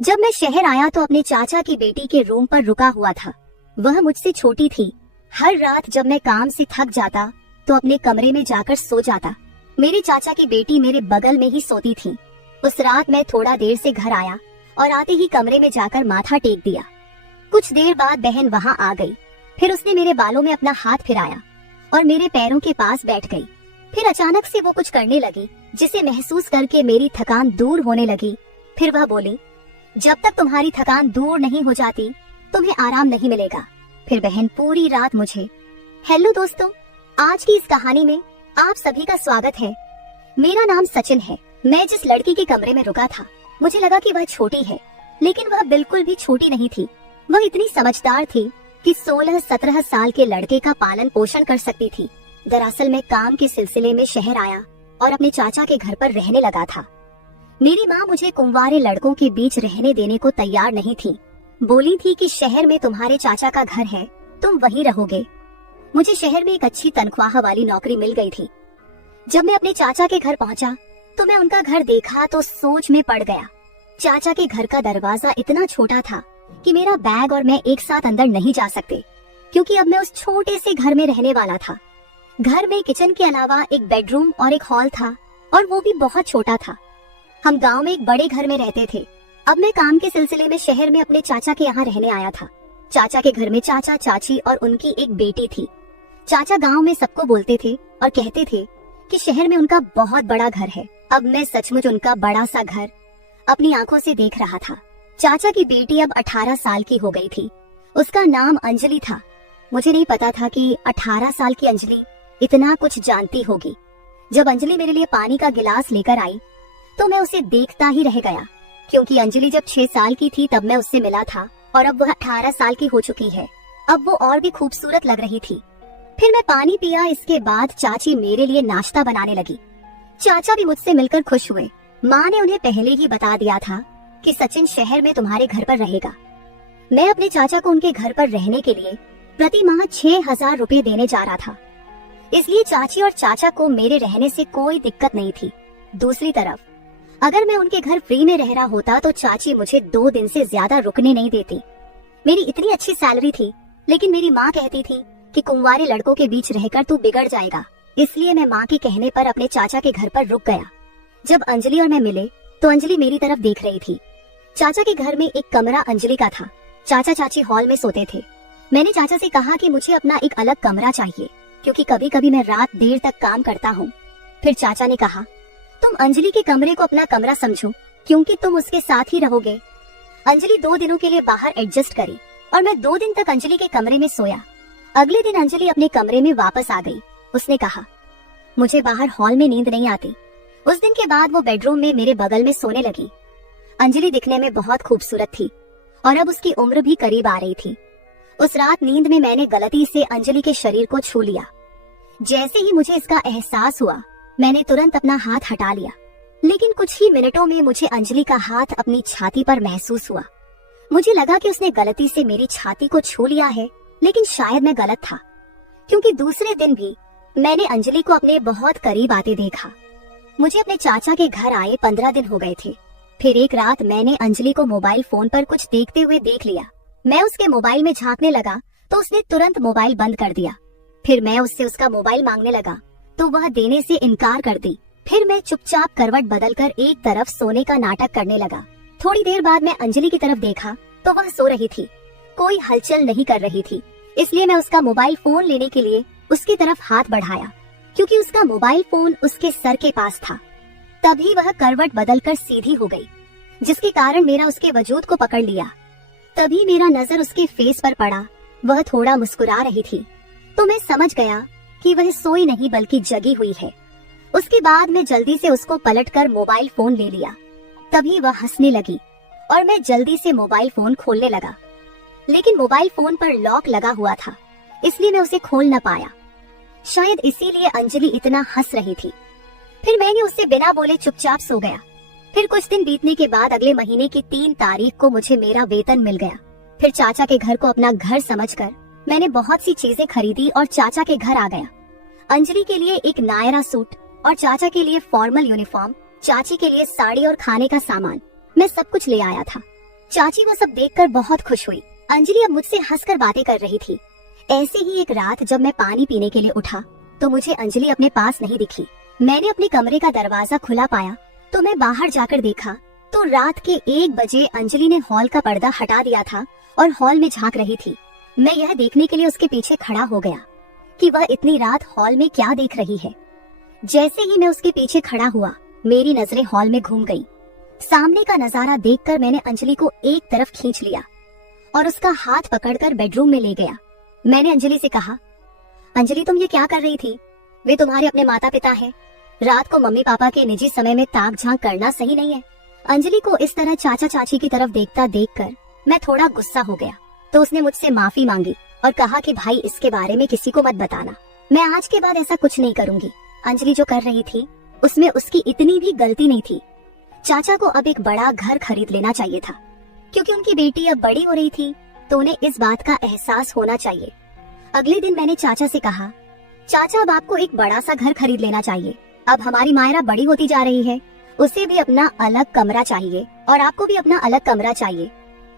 जब मैं शहर आया तो अपने चाचा की बेटी के रूम पर रुका हुआ था। वह मुझसे छोटी थी। हर रात जब मैं काम से थक जाता तो अपने कमरे में जाकर सो जाता। मेरे चाचा की बेटी मेरे बगल में ही सोती थी। उस रात मैं थोड़ा देर से घर आया और आते ही कमरे में जाकर माथा टेक दिया। कुछ देर बाद बहन वहां आ गई। फिर उसने मेरे बालों में अपना हाथ फिराया और मेरे पैरों के पास बैठ गई। फिर अचानक से वो कुछ करने लगी जिसे महसूस करके मेरी थकान दूर होने लगी। फिर वह बोली, जब तक तुम्हारी थकान दूर नहीं हो जाती तुम्हें आराम नहीं मिलेगा। फिर बहन पूरी रात मुझे। हेलो दोस्तों, आज की इस कहानी में आप सभी का स्वागत है। मेरा नाम सचिन है। मैं जिस लड़की के कमरे में रुका था मुझे लगा कि वह छोटी है, लेकिन वह बिल्कुल भी छोटी नहीं थी। वह इतनी समझदार थी कि 16-17 साल के लड़के का पालन पोषण कर सकती थी। दरअसल मैं काम के सिलसिले में शहर आया और अपने चाचा के घर पर रहने लगा था। मेरी माँ मुझे कुंवारे लड़कों के बीच रहने देने को तैयार नहीं थी। बोली थी कि शहर में तुम्हारे चाचा का घर है, तुम वहीं रहोगे। मुझे शहर में एक अच्छी तनख्वाह वाली नौकरी मिल गई थी। जब मैं अपने चाचा के घर पहुंचा तो मैं उनका घर देखा तो सोच में पड़ गया। चाचा के घर का दरवाजा इतना छोटा था कि मेरा बैग और मैं एक साथ अंदर नहीं जा सकते, क्योंकि अब मैं उस छोटे से घर में रहने वाला था। घर में किचन के अलावा एक बेडरूम और एक हॉल था, और वो भी बहुत छोटा था। हम गांव में एक बड़े घर में रहते थे। अब मैं काम के सिलसिले में शहर में अपने चाचा के यहाँ रहने आया था। चाचा के घर में चाचा, चाची और उनकी एक बेटी थी। चाचा गांव में सबको बोलते थे और कहते थे कि शहर में उनका बहुत बड़ा घर है। अब मैं सचमुच उनका बड़ा सा घर अपनी आंखों से देख रहा था। चाचा की बेटी अब 18 साल की हो गई थी। उसका नाम अंजलि था। मुझे नहीं पता था कि 18 साल की अंजलि इतना कुछ जानती होगी। जब अंजलि मेरे लिए पानी का गिलास लेकर आई तो मैं उसे देखता ही रह गया, क्योंकि अंजलि जब 6 साल की थी तब मैं उससे मिला था और अब वह 18 साल की हो चुकी है। अब वो और भी खूबसूरत लग रही थी। फिर मैं पानी पिया। इसके बाद चाची मेरे लिए नाश्ता बनाने लगी। चाचा भी मुझसे मिलकर खुश हुए। माँ ने उन्हें पहले ही बता दिया था कि सचिन शहर में तुम्हारे घर पर रहेगा। मैं अपने चाचा को उनके घर पर रहने के लिए प्रति माह 6,000 रुपए देने जा रहा था, इसलिए चाची और चाचा को मेरे रहने से कोई दिक्कत नहीं थी। दूसरी तरफ अगर मैं उनके घर फ्री में रह रहा होता तो चाची मुझे 2 दिन से ज्यादा रुकने नहीं देती। मेरी इतनी अच्छी सैलरी थी, लेकिन मेरी माँ कहती थी कि कुंवारे लड़कों के बीच रहकर तू बिगड़ जाएगा। इसलिए मैं माँ के कहने पर अपने चाचा के घर पर रुक गया। जब अंजलि और मैं मिले तो अंजलि मेरी तरफ देख रही थी। चाचा के घर में एक कमरा अंजलि का था। चाचा चाची हॉल में सोते थे। मैंने चाचा से कहा कि मुझे अपना एक अलग कमरा चाहिए, क्योंकि कभी कभी मैं रात देर तक काम करता हूँ। फिर चाचा ने कहा, तुम अंजलि के कमरे को अपना कमरा समझो, क्योंकि तुम उसके साथ ही रहोगे। अंजलि 2 दिनों के लिए बाहर एडजस्ट करी और मैं 2 दिन तक अंजलि के कमरे में सोया। अगले दिन अंजलि अपने कमरे में वापस आ गई। उसने कहा, मुझे बाहर हॉल में नींद नहीं आती। उस दिन के बाद वो बेडरूम में मेरे बगल में सोने लगी। अंजलि दिखने में बहुत खूबसूरत थी और अब उसकी उम्र भी करीब आ रही थी। उस रात नींद में मैंने गलती से अंजलि के शरीर को छू लिया। जैसे ही मुझे इसका एहसास हुआ मैंने तुरंत अपना हाथ हटा लिया, लेकिन कुछ ही मिनटों में मुझे अंजलि का हाथ अपनी छाती पर महसूस हुआ। मुझे लगा कि उसने गलती से मेरी छाती को छू लिया है, लेकिन शायद मैं गलत था, क्योंकि दूसरे दिन भी मैंने अंजलि को अपने बहुत करीब आते देखा। मुझे अपने चाचा के घर आए 15 दिन हो गए थे। फिर एक रात मैंने अंजलि को मोबाइल फोन पर कुछ देखते हुए देख लिया। मैं उसके मोबाइल में झांकने लगा तो उसने तुरंत मोबाइल बंद कर दिया। फिर मैं उससे उसका मोबाइल मांगने लगा तो वह देने से इनकार कर दी। फिर मैं चुपचाप करवट बदलकर एक तरफ सोने का नाटक करने लगा। थोड़ी देर बाद मैं अंजलि की तरफ देखा तो वह सो रही थी, कोई हलचल नहीं कर रही थी। इसलिए मैं उसका मोबाइल फोन लेने के लिए उसकी तरफ हाथ बढ़ाया, क्योंकि उसका मोबाइल फोन उसके सर के पास था। तभी वह करवट बदलकर सीधी हो गई, जिसके कारण मेरा उसके वजूद को पकड़ लिया। तभी मेरा नजर उसके फेस पर पड़ा। वह थोड़ा मुस्कुरा रही थी, तो मैं समझ गया कि वह सोई नहीं बल्कि जगी हुई है। उसके बाद मैं जल्दी से उसको पलटकर मोबाइल फोन ले लिया। तभी वह हंसने लगी और मैं जल्दी से मोबाइल फोन खोलने लगा, लेकिन मोबाइल फोन पर लॉक लगा हुआ था, इसलिए मैं उसे खोल न पाया। शायद इसीलिए अंजलि इतना हंस रही थी। फिर मैंने उससे बिना बोले चुपचाप सो गया। फिर कुछ दिन बीतने के बाद अगले महीने की 3 तारीख को मुझे मेरा वेतन मिल गया। फिर चाचा के घर को अपना घर समझकर मैंने बहुत सी चीजें खरीदी और चाचा के घर आ गया। अंजलि के लिए एक नायरा सूट और चाचा के लिए फॉर्मल यूनिफॉर्म, चाची के लिए साड़ी और खाने का सामान, मैं सब कुछ ले आया था। चाची वो सब देखकर बहुत खुश हुई। अंजलि अब मुझसे हंसकर बातें कर रही थी। ऐसे ही एक रात जब मैं पानी पीने के लिए उठा तो मुझे अंजलि अपने पास नहीं दिखी। मैंने अपने कमरे का दरवाजा खुला पाया तो मैं बाहर जाकर देखा तो रात के 1 बजे अंजलि ने हॉल का पर्दा हटा दिया था और हॉल में झांक रही थी। मैं यह देखने के लिए उसके पीछे खड़ा हो गया कि वह इतनी रात हॉल में क्या देख रही है। जैसे ही मैं उसके पीछे खड़ा हुआ, मेरी नजरें हॉल में घूम गई। सामने का नजारा देखकर मैंने अंजलि को एक तरफ खींच लिया और उसका हाथ पकड़कर बेडरूम में ले गया। मैंने अंजलि से कहा, अंजलि तुम ये क्या कर रही थी? वे तुम्हारे अपने माता पिता हैं। रात को मम्मी पापा के निजी समय में ताक झांक करना सही नहीं है। अंजलि को इस तरह चाचा चाची की तरफ देखता देखकर मैं थोड़ा गुस्सा हो गया तो उसने मुझसे माफी मांगी और कहा कि भाई इसके बारे में किसी को मत बताना, मैं आज के बाद ऐसा कुछ नहीं करूंगी। अंजलि जो कर रही थी उसमें उसकी इतनी भी गलती नहीं थी। चाचा को अब एक बड़ा घर खरीद लेना चाहिए था क्योंकि उनकी बेटी अब बड़ी हो रही थी तो उन्हें इस बात का एहसास होना चाहिए। अगले दिन मैंने चाचा से कहा, चाचा अब आपको एक बड़ा सा घर खरीद लेना चाहिए। अब हमारी मायरा बड़ी होती जा रही है, उसे भी अपना अलग कमरा चाहिए और आपको भी अपना अलग कमरा चाहिए।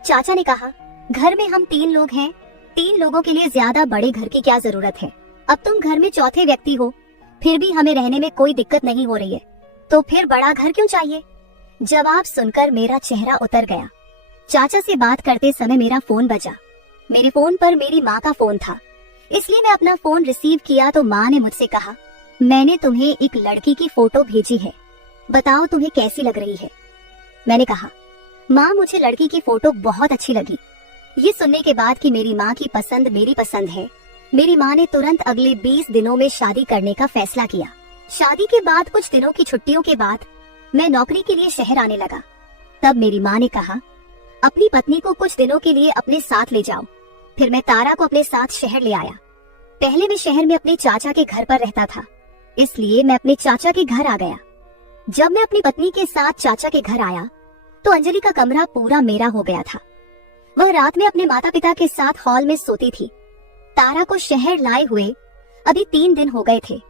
चाचा ने कहा, घर में हम 3 लोग हैं, 3 लोगों के लिए ज्यादा बड़े घर की क्या जरूरत है? अब तुम घर में चौथे व्यक्ति हो, फिर भी हमें रहने में कोई दिक्कत नहीं हो रही है, तो फिर बड़ा घर क्यों चाहिए? जवाब सुनकर मेरा चेहरा उतर गया। चाचा से बात करते समय मेरा फोन बजा। मेरे फोन पर मेरी माँ का फोन था, इसलिए मैं अपना फोन रिसीव किया तो माँ ने मुझसे कहा, मैंने तुम्हें एक लड़की की फोटो भेजी है, बताओ तुम्हें कैसी लग रही है? मैंने कहा, माँ मुझे लड़की की फोटो बहुत अच्छी लगी। ये सुनने के बाद कि मेरी माँ की पसंद मेरी पसंद है, मेरी माँ ने तुरंत अगले 20 दिनों में शादी करने का फैसला किया। शादी के बाद कुछ दिनों की छुट्टियों के बाद मैं नौकरी के लिए शहर आने लगा। तब मेरी माँ ने कहा, अपनी पत्नी को कुछ दिनों के लिए अपने साथ ले जाओ। फिर मैं तारा को अपने साथ शहर ले आया। पहले मैं शहर में अपने चाचा के घर पर रहता था, इसलिए मैं अपने चाचा के घर आ गया। जब मैं अपनी पत्नी के साथ चाचा के घर आया तो अंजलि का कमरा पूरा मेरा हो गया था। वह रात में अपने माता पिता के साथ हॉल में सोती थी। तारा को शहर लाए हुए अभी 3 दिन हो गए थे।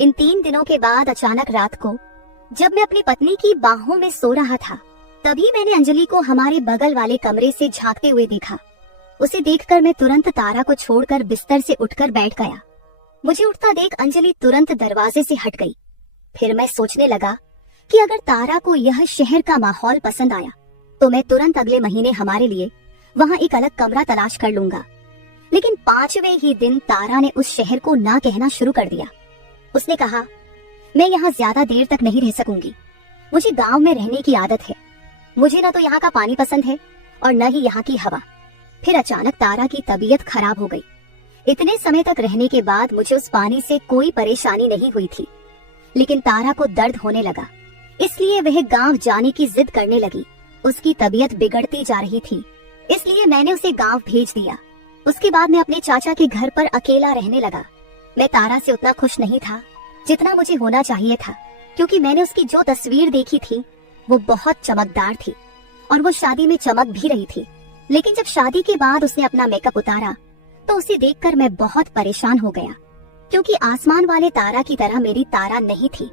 इन 3 दिनों के बाद अचानक रात को जब मैं अपनी पत्नी की बाहों में सो रहा था, तभी मैंने अंजलि को हमारे बगल वाले कमरे से झांकते हुए देखा। उसे देखकर मैं तुरंत तारा को छोड़कर बिस्तर से उठकर बैठ गया। मुझे उठता देख अंजलि तुरंत दरवाजे से हट गई। फिर मैं सोचने लगा कि अगर तारा को यह शहर का माहौल पसंद आया तो मैं तुरंत अगले महीने हमारे लिए वहाँ एक अलग कमरा तलाश कर लूंगा। लेकिन 5वें ही दिन तारा ने उस शहर को ना कहना शुरू कर दिया। उसने कहा, मैं यहाँ ज्यादा देर तक नहीं रह सकूंगी, मुझे गांव में रहने की आदत है। मुझे न तो यहाँ का पानी पसंद है और न ही यहाँ की हवा। फिर अचानक तारा की तबीयत खराब हो गई। इतने समय तक रहने के बाद मुझे उस पानी से कोई परेशानी नहीं हुई थी, लेकिन तारा को दर्द होने लगा, इसलिए वह गांव जाने की जिद करने लगी। उसकी तबीयत बिगड़ती जा रही थी, इसलिए मैंने उसे गांव भेज दिया। उसके बाद मैं अपने चाचा के घर पर अकेला रहने लगा। मैं तारा से उतना खुश नहीं था जितना मुझे होना चाहिए था, क्योंकि मैंने उसकी जो तस्वीर देखी थी वो बहुत चमकदार थी और वो शादी में चमक भी रही थी। लेकिन जब शादी के बाद उसने अपना मेकअप उतारा तो उसे देखकर मैं बहुत परेशान हो गया, क्योंकि आसमान वाले तारा की तरह मेरी तारा नहीं थी।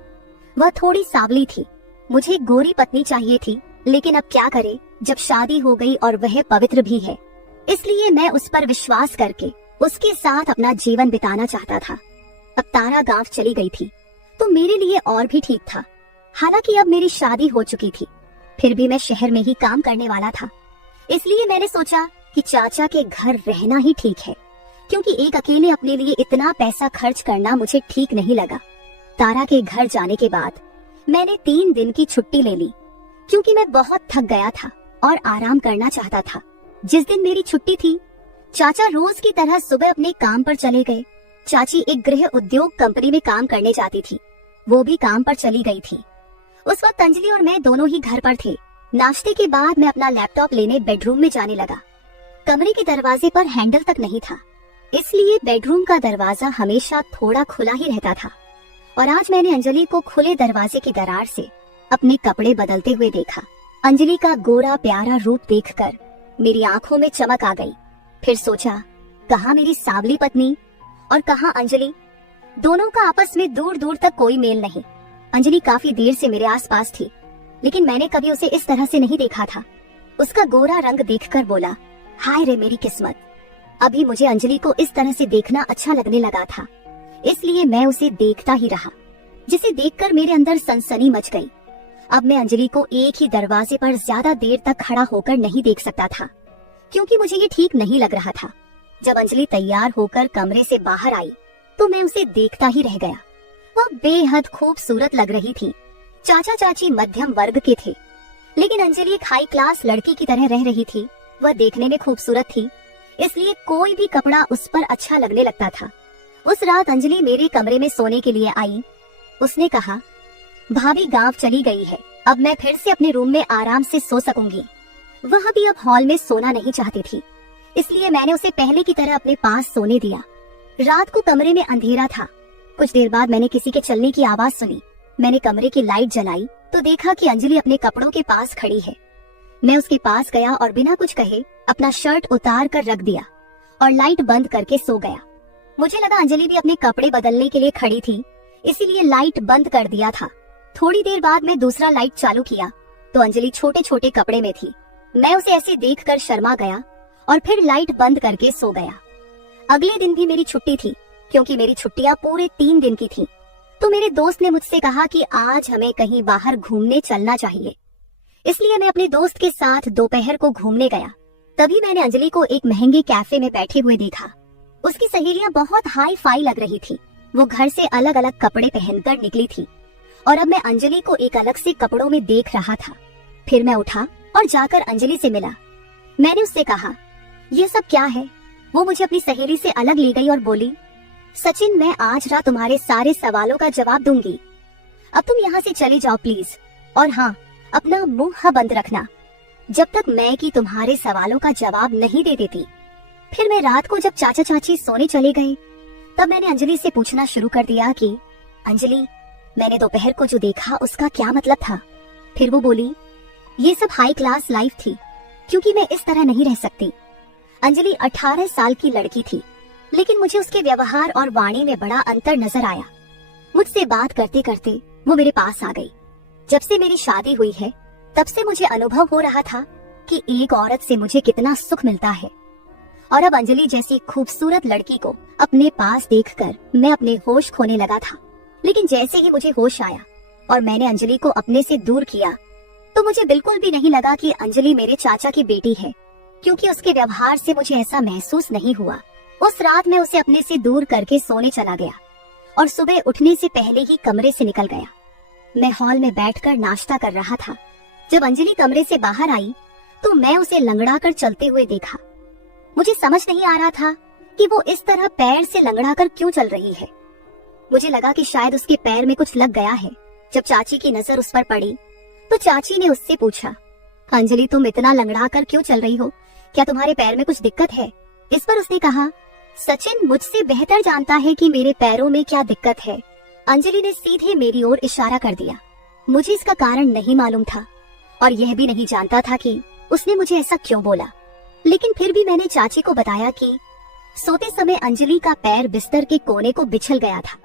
वह थोड़ी सांवली थी। मुझे गोरी पत्नी चाहिए थी, लेकिन अब क्या करे जब शादी हो गई और वह पवित्र भी है। इसलिए मैं उस पर विश्वास करके उसके साथ अपना जीवन बिताना चाहता था। अब तारा गांव चली गई थी तो मेरे लिए और भी ठीक था। हालांकि अब मेरी शादी हो चुकी थी, फिर भी मैं शहर में ही काम करने वाला था। इसलिए मैंने सोचा कि चाचा के घर रहना ही ठीक है, क्योंकि एक अकेले अपने लिए इतना पैसा खर्च करना मुझे ठीक नहीं लगा। तारा के घर जाने के बाद मैंने 3 दिन की छुट्टी ले ली, क्योंकि मैं बहुत थक गया था और आराम करना चाहता था। जिस दिन मेरी छुट्टी थी, चाचा रोज की तरह सुबह अपने काम पर चले गए। चाची एक गृह उद्योग कंपनी में काम करने जाती थी, वो भी काम पर चली गई थी। उस वक्त अंजलि और मैं दोनों ही घर पर थे। नाश्ते के बाद मैं अपना लैपटॉप लेने बेडरूम में जाने लगा। कमरे के दरवाजे पर हैंडल तक नहीं था, इसलिए बेडरूम का दरवाजा हमेशा थोड़ा खुला ही रहता था। और आज मैंने अंजलि को खुले दरवाजे की दरार से अपने कपड़े बदलते हुए देखा। अंजलि का गोरा प्यारा रूप देखकर मेरी आंखों में चमक आ गई। फिर सोचा, कहाँ मेरी सांवली पत्नी और कहाँ अंजलि? दोनों का आपस में दूर दूर तक कोई मेल नहीं। अंजलि काफी देर से मेरे आसपास थी, लेकिन मैंने कभी उसे इस तरह से नहीं देखा था। उसका गोरा रंग देखकर बोला, हाय रे मेरी किस्मत। अभी मुझे अंजलि को इस तरह से देखना अच्छा लगने लगा था, इसलिए मैं उसे देखता ही रहा, जिसे देखकर मेरे अंदर सनसनी मच गई। अब मैं अंजलि को एक ही दरवाजे पर ज्यादा देर तक खड़ा होकर नहीं देख सकता था, क्योंकि मुझे ये ठीक नहीं लग रहा था। जब अंजलि तैयार होकर कमरे से बाहर आई तो मैं उसे देखता ही रह गया। वह बेहद खूबसूरत लग रही थी। चाचा चाची मध्यम वर्ग के थे, लेकिन अंजलि एक हाई क्लास लड़की की तरह रह रही थी। वह देखने में खूबसूरत थी, इसलिए कोई भी कपड़ा उस पर अच्छा लगने लगता था। उस रात अंजलि मेरे कमरे में सोने के लिए आई। उसने कहा, भाभी गांव चली गई है, अब मैं फिर से अपने रूम में आराम से सो सकूंगी। वह भी अब हॉल में सोना नहीं चाहती थी, इसलिए मैंने उसे पहले की तरह अपने पास सोने दिया। रात को कमरे में अंधेरा था। कुछ देर बाद मैंने किसी के चलने की आवाज सुनी। मैंने कमरे की लाइट जलाई तो देखा कि अंजलि अपने कपड़ों के पास खड़ी है। मैं उसके पास गया और बिना कुछ कहे अपना शर्ट उतार कर रख दिया और लाइट बंद करके सो गया। मुझे लगा अंजलि भी अपने कपड़े बदलने के लिए खड़ी थी, इसीलिए लाइट बंद कर दिया था। थोड़ी देर बाद मैं दूसरा लाइट चालू किया तो अंजलि छोटे छोटे कपड़े में थी। मैं उसे ऐसे देखकर शर्मा गया और फिर लाइट बंद करके सो गया। अगले दिन भी मेरी छुट्टी थी, क्योंकि मेरी छुट्टियां पूरे 3 दिन की थी। तो मेरे दोस्त ने मुझसे कहा कि आज हमें कहीं बाहर घूमने चलना चाहिए, इसलिए मैं अपने दोस्त के साथ दोपहर को घूमने गया। तभी मैंने अंजलि को एक महंगे कैफे में बैठे हुए देखा। उसकी सहेलियां बहुत हाई फाई लग रही थी। वो घर से अलग अलग कपड़े पहनकर निकली थी और अब मैं अंजलि को एक अलग से कपड़ों में देख रहा था। फिर मैं उठा और जाकर अंजलि से मिला। मैंने उससे कहा, ये सब क्या है? वो मुझे अपनी सहेली से अलग ले गई और बोली, सचिन, मैं आज रात तुम्हारे सारे सवालों का जवाब दूंगी। अब तुम यहाँ से चले जाओ प्लीज, और हाँ, अपना मुंह बंद रखना जब तक मैं कि तुम्हारे सवालों का जवाब नहीं दे देती। फिर मैं रात को जब चाचा चाची सोने चले गए तब मैंने अंजलि से पूछना शुरू कर दिया कि अंजलि, मैंने दोपहर को जो देखा उसका क्या मतलब था? फिर वो बोली, ये सब हाई क्लास लाइफ थी, क्योंकि मैं इस तरह नहीं रह सकती। अंजलि 18 साल की लड़की थी, लेकिन मुझे उसके व्यवहार और वाणी में बड़ा अंतर नजर आया। मुझसे बात करते करते वो मेरे पास आ गई। जब से मेरी शादी हुई है तब से मुझे अनुभव हो रहा था कि एक औरत से मुझे कितना सुख मिलता है, और अब अंजलि जैसी खूबसूरत लड़की को अपने पास देखकर मैं अपने होश खोने लगा था। लेकिन जैसे ही मुझे होश आया और मैंने अंजलि को अपने से दूर किया तो मुझे बिल्कुल भी नहीं लगा कि अंजलि मेरे चाचा की बेटी है, क्योंकि उसके व्यवहार से मुझे ऐसा महसूस नहीं हुआ। उस रात मैं उसे अपने से दूर करके सोने चला गया और सुबह उठने से पहले ही कमरे से निकल गया। मैं हॉल में बैठकर नाश्ता कर रहा था। जब अंजलि कमरे से बाहर आई तो मैं उसे लंगड़ा कर चलते हुए देखा। मुझे समझ नहीं आ रहा था कि वो इस तरह पैर से लंगड़ा कर क्यों चल रही है। मुझे लगा कि शायद उसके पैर में कुछ लग गया है। जब चाची की नजर उस पर पड़ी तो चाची ने उससे पूछा, अंजलि, तुम इतना लंगड़ा कर क्यों चल रही हो? क्या तुम्हारे पैर में कुछ दिक्कत है? इस पर उसने कहा, सचिन मुझसे बेहतर जानता है कि मेरे पैरों में क्या दिक्कत है। अंजलि ने सीधे मेरी ओर इशारा कर दिया। मुझे इसका कारण नहीं मालूम था और यह भी नहीं जानता था कि उसने मुझे ऐसा क्यों बोला, लेकिन फिर भी मैंने चाची को बताया कि सोते समय अंजलि का पैर बिस्तर के कोने को बिछल गया था।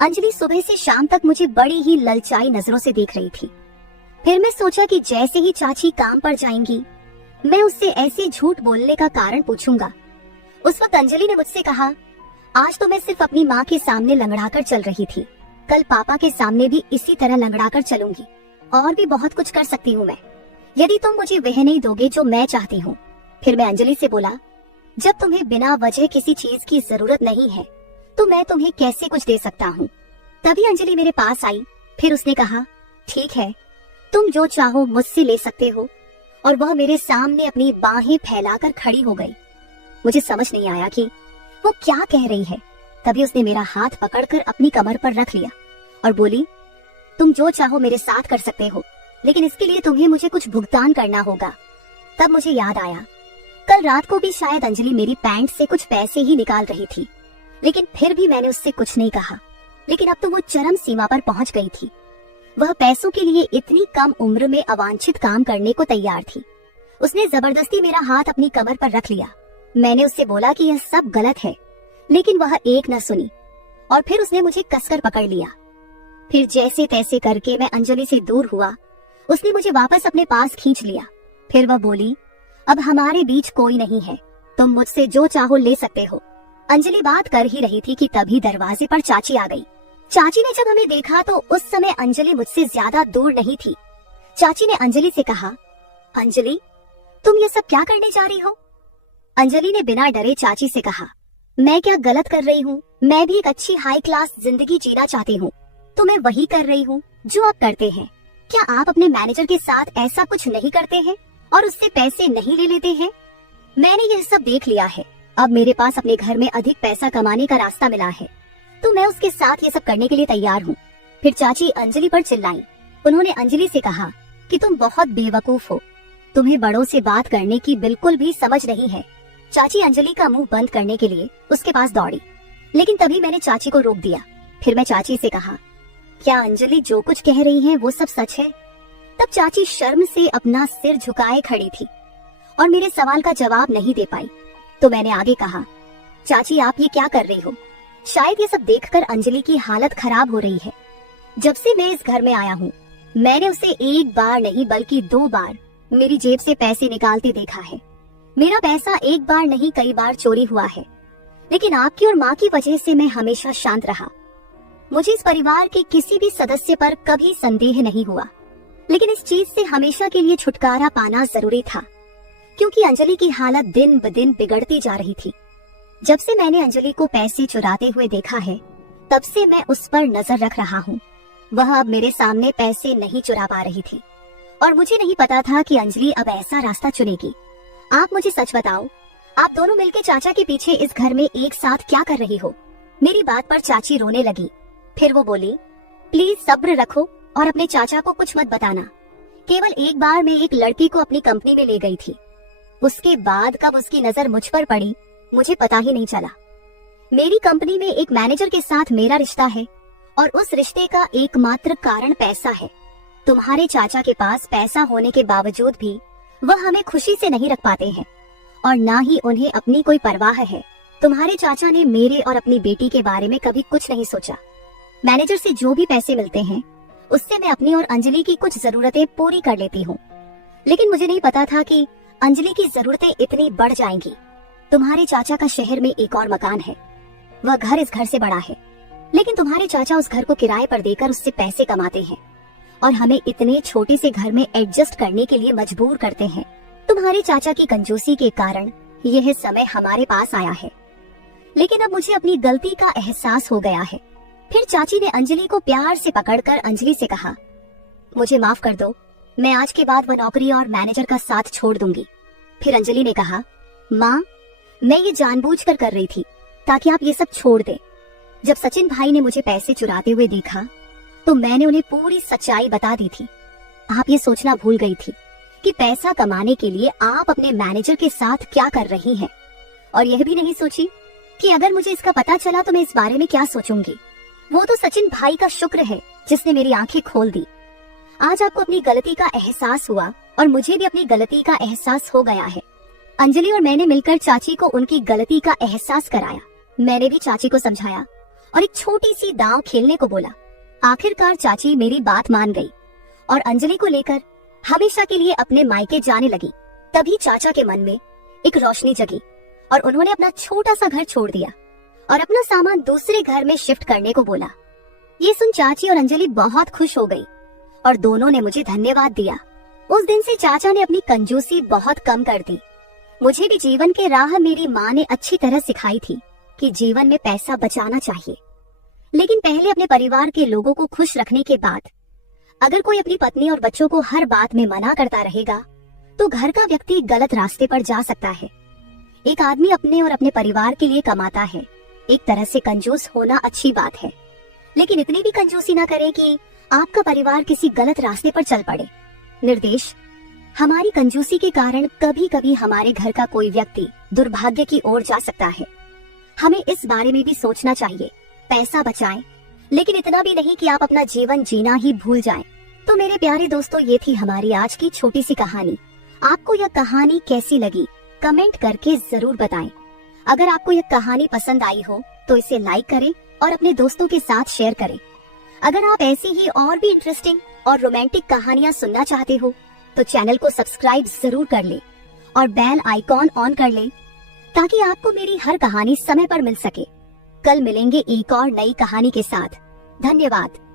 अंजलि सुबह से शाम तक मुझे बड़ी ही ललचाई नजरों से देख रही थी। फिर मैं सोचा कि जैसे ही चाची काम पर जाएंगी मैं उससे ऐसे झूठ बोलने का कारण पूछूंगा। उस वक्त अंजलि ने मुझसे कहा, आज तो मैं सिर्फ अपनी माँ के सामने लंगड़ाकर चल रही थी, कल पापा के सामने भी इसी तरह लंगड़ाकर चलूंगी, और भी बहुत कुछ कर सकती हूँ मैं, यदि तुम मुझे वह नहीं दोगे जो मैं चाहती हूँ। फिर मैं अंजलि से बोला, जब तुम्हें बिना वजह किसी चीज की जरूरत नहीं है तो मैं तुम्हें कैसे कुछ दे सकता हूँ? तभी अंजलि मेरे पास आई। फिर उसने कहा, ठीक है, तुम जो चाहो मुझसे ले सकते हो, और वह मेरे सामने अपनी बाहें फैलाकर खड़ी हो गई। मुझे समझ नहीं आया कि वो क्या कह रही है। तभी उसने मेरा हाथ पकड़कर अपनी कमर पर रख लिया और बोली, तुम जो चाहो मेरे साथ कर सकते हो, लेकिन इसके लिए तुम्हें मुझे कुछ भुगतान करना होगा। तब मुझे याद आया, कल रात को भी शायद अंजलि मेरी पैंट से कुछ पैसे ही निकाल रही थी, लेकिन फिर भी मैंने उससे कुछ नहीं कहा। लेकिन अब तो वो चरम सीमा पर पहुंच गई थी। वह पैसों के लिए इतनी कम उम्र में अवांछित काम करने को तैयार थी। उसने जबरदस्ती मेरा हाथ अपनी कमर पर रख लिया। मैंने उससे बोला कि यह सब गलत है, लेकिन वह एक न सुनी और फिर उसने मुझे कसकर पकड़ लिया। फिर जैसे तैसे करके मैं अंजलि से दूर हुआ। उसने मुझे वापस अपने पास खींच लिया फिर वह बोली, अब हमारे बीच कोई नहीं है, तुम मुझसे जो चाहो ले सकते हो। अंजलि बात कर ही रही थी कि तभी दरवाजे पर चाची आ गई। चाची ने जब हमें देखा तो उस समय अंजलि मुझसे ज्यादा दूर नहीं थी। चाची ने अंजलि से कहा, अंजलि तुम ये सब क्या करने जा रही हो? अंजलि ने बिना डरे चाची से कहा, मैं क्या गलत कर रही हूँ? मैं भी एक अच्छी हाई क्लास जिंदगी जीना चाहती हूँ, तो मैं वही कर रही हूँ जो आप करते हैं। क्या आप अपने मैनेजर के साथ ऐसा कुछ नहीं करते हैं और उससे पैसे नहीं ले लेते हैं? मैंने यह सब देख लिया है। अब मेरे पास अपने घर में अधिक पैसा कमाने का रास्ता मिला है, तो मैं उसके साथ ये सब करने के लिए तैयार हूँ। फिर चाची अंजलि पर चिल्लाई। उन्होंने अंजलि से कहा कि तुम बहुत बेवकूफ हो, तुम्हें बड़ों से बात करने की बिल्कुल भी समझ नहीं है। चाची अंजलि का मुंह बंद करने के लिए उसके पास दौड़ी, लेकिन तभी मैंने चाची को रोक दिया। फिर मैं चाची से कहा, क्या अंजलि जो कुछ कह रही है वो सब सच है? तब चाची शर्म से अपना सिर झुकाए खड़ी थी और मेरे सवाल का जवाब नहीं दे पाई। तो मैंने आगे कहा, चाची आप ये क्या कर रही हो? शायद ये सब देखकर अंजलि की हालत खराब हो रही है। जब से मैं इस घर में आया हूँ, मैंने उसे एक बार नहीं बल्कि 2 बार मेरी जेब से पैसे निकालते देखा है। मेरा पैसा एक बार नहीं कई बार चोरी हुआ है, लेकिन आपकी और माँ की वजह से मैं हमेशा शांत रहा। मुझे इस परिवार के किसी भी सदस्य पर कभी संदेह नहीं हुआ, लेकिन इस चीज से हमेशा के लिए छुटकारा पाना जरूरी था, क्योंकि अंजलि की हालत दिन ब दिन बिगड़ती जा रही थी। जब से मैंने अंजलि को पैसे चुराते हुए देखा है, तब से मैं उस पर नजर रख रहा हूँ। वह अब मेरे सामने पैसे नहीं चुरा पा रही थी और मुझे नहीं पता था कि अंजलि अब ऐसा रास्ता चुनेगी। आप मुझे सच बताओ, आप दोनों मिलकर चाचा के पीछे इस घर में एक साथ क्या कर रही हो? मेरी बात पर चाची रोने लगी। फिर वो बोली, प्लीज सब्र रखो और अपने चाचा को कुछ मत बताना। केवल एक बार मैं एक लड़की को अपनी कंपनी में ले गई थी, उसके बाद कब उसकी नजर मुझ पर पड़ी मुझे पता ही नहीं चला। मेरी कंपनी में एक मैनेजर के साथ मेरा रिश्ता है और उस रिश्ते का एकमात्र कारण पैसा है। तुम्हारे चाचा के पास पैसा होने के बावजूद भी वह हमें खुशी से नहीं रख पाते हैं और ना ही उन्हें अपनी कोई परवाह है। तुम्हारे चाचा ने मेरे और अपनी बेटी के बारे में कभी कुछ नहीं सोचा। मैनेजर से जो भी पैसे मिलते हैं उससे मैं अपनी और अंजलि की कुछ जरूरतें पूरी कर लेती हूँ, लेकिन मुझे नहीं पता था कि अंजलि की जरूरतें इतनी बढ़ जाएंगी। तुम्हारे चाचा का शहर में एक और मकान है, वह घर इस घर से बड़ा है, लेकिन तुम्हारे चाचा उस घर को किराए पर देकर उससे पैसे कमाते हैं और हमें इतने छोटे से घर में एडजस्ट करने के लिए मजबूर करते हैं। तुम्हारे चाचा की कंजूसी के कारण यह समय हमारे पास आया है, लेकिन अब मुझे अपनी गलती का एहसास हो गया है। फिर चाची ने अंजलि को प्यार से पकड़कर अंजलि से कहा, मुझे माफ कर दो, मैं आज के बाद वह नौकरी और मैनेजर का साथ छोड़ दूंगी। फिर अंजलि ने कहा, माँ मैं ये जानबूझकर कर रही थी ताकि आप ये सब छोड़ दें। जब सचिन भाई ने मुझे पैसे चुराते हुए देखा तो मैंने उन्हें पूरी सच्चाई बता दी थी। आप ये सोचना भूल गई थी कि पैसा कमाने के लिए आप अपने मैनेजर के साथ क्या कर रही हैं, और यह भी नहीं सोची कि अगर मुझे इसका पता चला तो मैं इस बारे में क्या सोचूंगी। वो तो सचिन भाई का शुक्र है जिसने मेरी आंखें खोल दी। आज आपको अपनी गलती का एहसास हुआ और मुझे भी अपनी गलती का एहसास हो गया है। अंजलि और मैंने मिलकर चाची को उनकी गलती का एहसास कराया। मैंने भी चाची को समझाया और एक छोटी सी दांव खेलने को बोला। आखिरकार चाची मेरी बात मान गई और अंजलि को लेकर हमेशा के लिए अपने मायके जाने लगी। तभी चाचा के मन में एक रोशनी जगी और उन्होंने अपना छोटा सा घर छोड़ दिया और अपना सामान दूसरे घर में शिफ्ट करने को बोला। ये सुन चाची और अंजलि बहुत खुश हो गई और दोनों ने मुझे धन्यवाद दिया। उस दिन से चाचा ने अपनी कंजूसी बहुत कम कर दी। मुझे भी जीवन के राह मेरी माँ ने अच्छी तरह सिखाई थी कि जीवन में पैसा बचाना चाहिए, लेकिन पहले अपने परिवार के लोगों को खुश रखने के बाद। अगर कोई अपनी पत्नी और बच्चों को हर बात में मना करता रहेगा तो घर का व्यक्ति गलत रास्ते पर जा सकता है। एक आदमी अपने और अपने परिवार के लिए कमाता है। एक तरह से कंजूस होना अच्छी बात है, लेकिन इतनी भी कंजूसी ना करें कि आपका परिवार किसी गलत रास्ते पर चल पड़े। निर्देश, हमारी कंजूसी के कारण कभी कभी हमारे घर का कोई व्यक्ति दुर्भाग्य की ओर जा सकता है। हमें इस बारे में भी सोचना चाहिए। पैसा बचाएं, लेकिन इतना भी नहीं कि आप अपना जीवन जीना ही भूल जाएं। तो मेरे प्यारे दोस्तों, ये थी हमारी आज की छोटी सी कहानी। आपको यह कहानी कैसी लगी कमेंट करके जरूर बताएं। अगर आपको यह कहानी पसंद आई हो तो इसे लाइक करें और अपने दोस्तों के साथ शेयर करें। अगर आप ऐसी ही और भी इंटरेस्टिंग और रोमांटिक कहानियाँ सुनना चाहते हो तो चैनल को सब्सक्राइब जरूर कर ले और बेल आइकॉन ऑन कर ले ताकि आपको मेरी हर कहानी समय पर मिल सके। कल मिलेंगे एक और नई कहानी के साथ। धन्यवाद।